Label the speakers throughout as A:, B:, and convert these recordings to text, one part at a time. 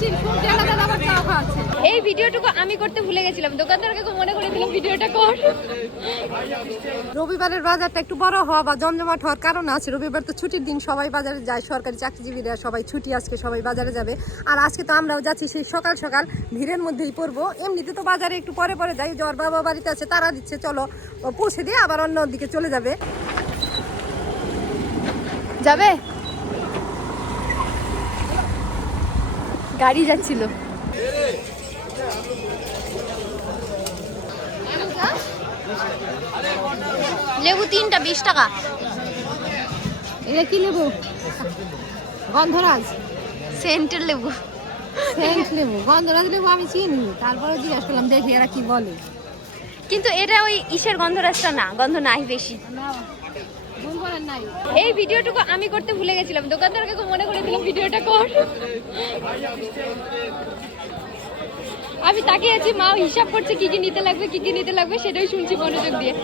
A: আসছি সূর্য আলাদা আবার চাও খাচ্ছে। এই ভিডিওটুকু আমি করতে ভুলে গেছিলাম, দোকানদারকে মনে করে দিলাম ভিডিওটা কর। রবিবারের বাজারটা একটু বড় হওয়া বা জমজমাট হওয়ার কারণ আছে। রবিবার তো ছুটির দিন, সবাই বাজারে যায়, সরকারি চাকরিজীবীরা সবাই ছুটি, আজকে সবাই বাজারে যাবে। আর আজকে তো আমরাও যাচ্ছি, সেই সকাল সকাল ভিড়ের মধ্যেই পড়বো। এমনিতে তো বাজারে একটু পরে পরে যাই, জ্বর বাবা বাড়িতে আছে, তারা দিচ্ছে চলো পৌঁছে দিয়ে আবার অন্য দিকে চলে যাবে। যাবে গাড়ি যাচ্ছিল। লেবু 3টা 20 টাকা। এটা কি লেবু? গন্ধরাজ, সেন্টের লেবু। সেন্ট লেবু, গন্ধরাজ লেবু আমি চিনি, তারপরে জিজ্ঞাসা করলাম দেখি এরা কি বলে।
B: কিন্তু এটা ওই ইসের গন্ধরাজটা না, গন্ধ নাই বেশি।
A: এই ভিডিওটুকু আমি করতে ভুলে গেছিলাম, দোকানদারকে মনে করে দিলাম ভিডিওটা কর। আমি তাকিয়ে আছি, মা হিসাব করছে কি কি নিতে লাগবে, কি কি নিতে লাগবে, সেটাই শুনছি মনোযোগ দিয়ে।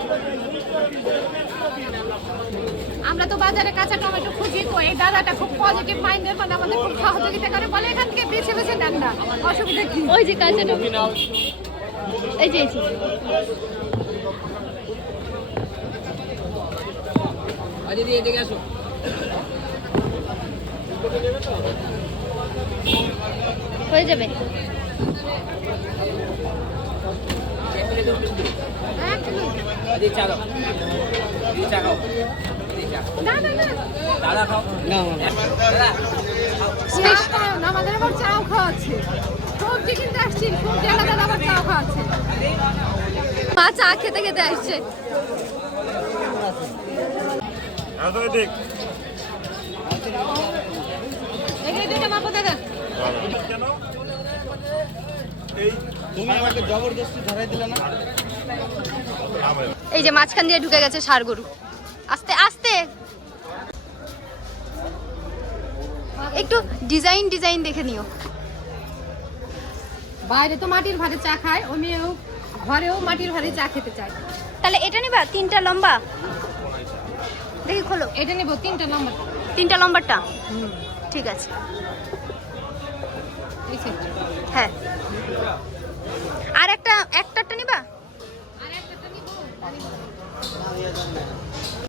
A: আমরা তো বাজারে কাঁচা টমেটো খুঁজি, তো এই দাদাটা খুব পজিটিভ মাইন্ডের, মানে আমাদের খুব সহযোগিতা করে, বলে এখান থেকে বেছে বেছে নেন না, অসুবিধা কি।
B: ওই যে কাঁচা টমেটো, এই যে হয়ে যাবে।
A: আমাদের আবার চাও খাওয়াচ্ছে, সবজি কিনতে আসছি, সবজি আলাদা আবার চাও খাওয়াচ্ছে।
B: মা চা খেতে খেতে আসছে।
A: এখানে দুইটা মাপো দাদা।
C: তুমি আমাকে জবরদস্তি ধরাই দিলে না।
B: এই যে মাঝখান দিয়ে ঢুকে গেছে ষাঁড় গরু, আস্তে আস্তে। একটু ডিজাইন ডিজাইন দেখে নিও।
A: বাইরে তো মাটির ভারে চা খায়, ও মেয়েও ঘরেও মাটির ভারে চা খেতে চায়।
B: তাহলে এটা নিবা 3টা লম্বা, দেখি খোলো।
A: এটা নেবো 3টা নম্বর।
B: 3টা লম্বারটা ঠিক আছে। হ্যাঁ, আর একটা নিবা।
A: আর একটা নিবো।